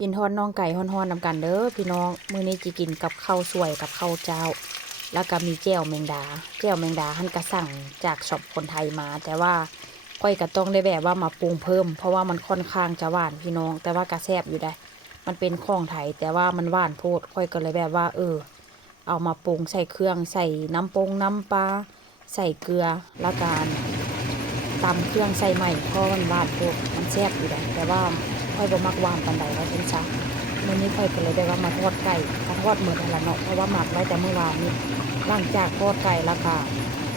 กินทอดน่องไก่ฮ้อนๆนำกันเด้อพี่น้องมื้อนี้จิกินกับข้าวสวยกับข้าวเจ้าแล้วก็มีแจ่วแมงดาหั่นกระสั่งจากช็อปคนไทยมา แต่ว่าค่อยก็ต้องได้แบบว่ามาปรุงเพิ่มเพราะว่ามันค่อนข้างจะหวานพี่น้องแต่ว่ากระแซ่บอยู่ได้มันเป็นของไทยแต่ว่ามันหวานโพดค่อยก็เลยแบบว่าเอามาปรุงใส่เครื่องใส่น้ำน้ำปลาใส่เกลือแล้วก็ตำเครื่องใส่ใหม่เพราะมันหวานโพดมันแซ่บอยู่ได้แต่ว่าค่อยบ่มักหวานปานใดว่าจังซะมื้อนี้ค่อยก็เลยได้ว่ามาทอดไก่ทอดมื้อนั่นล่ะเนาะเพราะว่าหมักไว้แต่เมื่อวานนี้หลังจากทอดไก่แล้วก็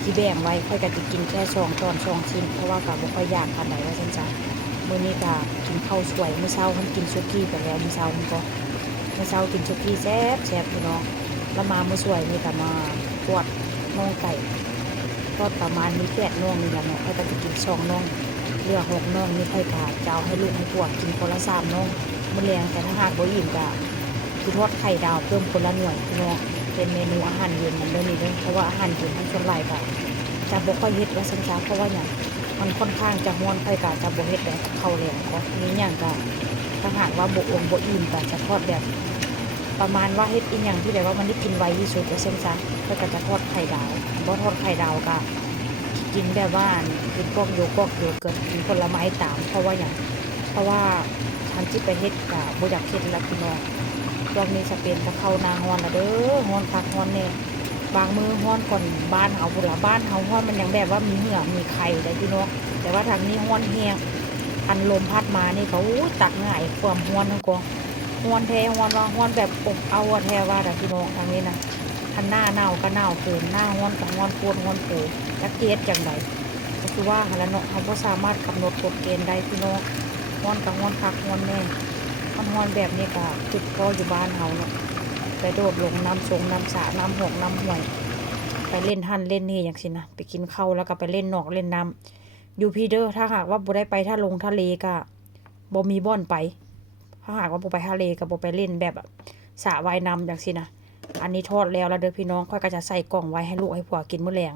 ที่แบ่งไว้ค่อยก็สิกินแค่2 ตอน2 ชิ้นเพราะว่าก็บ่ค่อยอยากปานใดว่าจังซะมื้อนี้ก็กินข้าวสวยมื้อเช้าเพิ่นกินสุกี้ไปแล้วมื้อเช้าเพิ่นก็มื้อเช้ากินสุกี้แซ่บพี่น้องแล้วมามื้อสวยนี่ก็มาทอดน่องไก่ทอดประมาณนี้8น่องนี่ล่ะเนาะค่อยก็สิกิน2น่องเหลือ6น่องนี่ค่อยก็จะเอาให้ลูกให้พวกกินคนละ3น่องมื้อแลงแต่ถ้าหากบ่อิ่มก็สิทอดไข่ดาวเพิ่มคนละหน่วยพี่น้องเป็นเมนูอาหารเย็นมันเด้อนี่เด้อเพราะว่าอาหารเย็นทั้งส่วนหลายก็จะบ่ค่อยเฮ็ดว่าซั่นซะเพราะว่าหยังมันค่อนข้างจะร้อนค่อยก็จะบ่เฮ็ดแบบข้าวแลงก็มีหยังก็ถ้าหากว่าบ่อิ่มก็จะทอดแบบประมาณว่าเฮ็ดอีหยังที่แบบว่ามันได้กินไวที่สุดว่าซั่นซะค่อยก็จะทอดไข่ดาวบ่ทอดไข่ดาวก็กินแบบว่ากินพวกโยเกิร์ตกินผลไม้ตามเพราะว่าหยังเพราะว่าทันที่ไปเฮ็ดก็บ่อยากเฮ็ดแล้วพี่น้องช่วงนี้จะเป็นจะเข้าหน้าร้อนแล้วเด้อร้อนคักร้อนแน่บางมื้อร้อนก่อนบ้านเฮาพุ่นล่ะบ้านเฮาร้อนมันยังแบบว่ามีเหงื่อมีไข่ได้พี่น้องแต่ว่าทางนี้ร้อนแฮงอันลมพัดมานี่ก็ตักง่ายความร้อนนั่นก็ร้อนแท้ร้อนว่าร้อนแบบอบเอาแท้ว่าแต่พี่น้องทางนี้นะคันหน้าหนาวก็หนาวเกินหน้าร้อนก็ร้อนโพดร้อนโผจักเฮ็ดจังไดก็คือว่าหั่นล่ะเนาะเฮาบ่สามารถกำหนดกฎเกณฑ์ได้พี่น้องร้อนก็ร้อนคักร้อนแน่ร้อนแบบนี้ก็จุดพออยู่บ้านเฮาเนาะไปโดดลงน้ำสงน้ำสระน้ำหกน้ำห้วยไปเล่นหั่นเล่นนี่จังซี่นะไปกินข้าวแล้วก็ไปเล่นนอกเล่นน้ำอยู่พี่เด้อถ้าหากว่าบ่ได้ไปทะเลก็บ่มีบ่อนไปถ้าหากว่าบ่ไปทะเลก็บ่ไปเล่นแบบสระว่ายน้ำจังซี่นะอันนี้ทอดแล้วเด้อพี่น้องค่อยก็จะใส่กล่องไว้ให้ลูกให้ผัวกินมื้อแลง